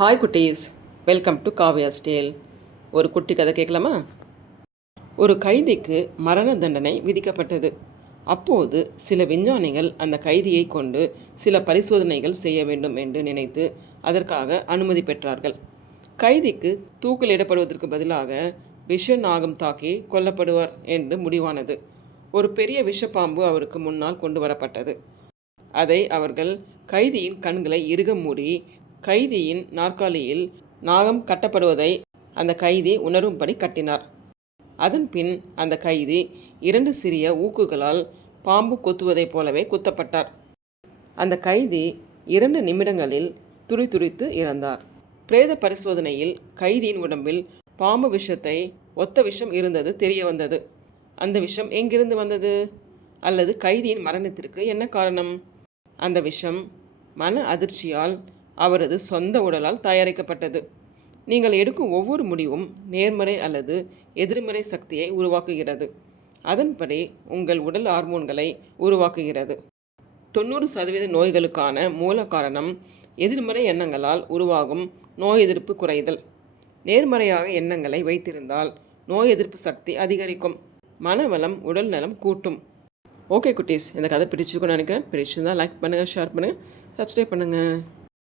Hi குட்டீஸ், welcome to காவ்யாஸ் Dale. ஒரு குட்டி கதை கேட்கலாமா? ஒரு கைதிக்கு மரண தண்டனை விதிக்கப்பட்டது. அப்போது சில விஞ்ஞானிகள் அந்த கைதியை கொண்டு சில பரிசோதனைகள் செய்ய வேண்டும் என்று நினைத்து அதற்காக அனுமதி பெற்றார்கள். கைதிக்கு தூக்கிலிடப்படுவதற்கு பதிலாக விஷ நாகம் தாக்கி கொல்லப்படுவார் என்று முடிவானது. ஒரு பெரிய விஷப்பாம்பு அவருக்கு முன்னால் கொண்டு வரப்பட்டது. அதை அவர்கள் கைதியின் கண்களை இறுக மூடி கைதியின் நாற்காலியில் நாகம் கட்டப்படுவதை அந்த கைதி உணரும்படி கட்டினார். அதன் பின் அந்த கைதி 2 சிறிய ஊக்குகளால் பாம்பு கொத்துவதைப் போலவே குத்தப்பட்டார். அந்த கைதி 2 நிமிடங்களில் துடிதுடித்து இறந்தார். பிரேத பரிசோதனையில் கைதியின் உடம்பில் பாம்பு விஷத்தை ஒத்த விஷம் இருந்தது தெரிய வந்தது. அந்த விஷம் எங்கிருந்து வந்தது? அல்லது கைதியின் மரணத்திற்கு என்ன காரணம்? அந்த விஷம் மன அதிர்ச்சியால் அவரது சொந்த உடலால் தயாரிக்கப்பட்டது. நீங்கள் எடுக்கும் ஒவ்வொரு முடிவும் நேர்மறை அல்லது எதிர்மறை சக்தியை உருவாக்குகிறது. அதன்படி உங்கள் உடல் ஹார்மோன்களை உருவாக்குகிறது. 90% நோய்களுக்கான மூல காரணம் எதிர்மறை எண்ணங்களால் உருவாகும் நோய் எதிர்ப்பு குறைதல். நேர்மறையாக எண்ணங்களை வைத்திருந்தால் நோய் எதிர்ப்பு சக்தி அதிகரிக்கும். மனவளம் உடல் நலம் கூட்டும். ஓகே குட்டீஸ், இந்த கதை பிடிச்சிருக்குன்னு நினைக்கிறேன். பிடிச்சிருந்தால் லைக் பண்ணுங்கள், ஷேர் பண்ணுங்கள், சப்ஸ்கிரைப் பண்ணுங்கள்.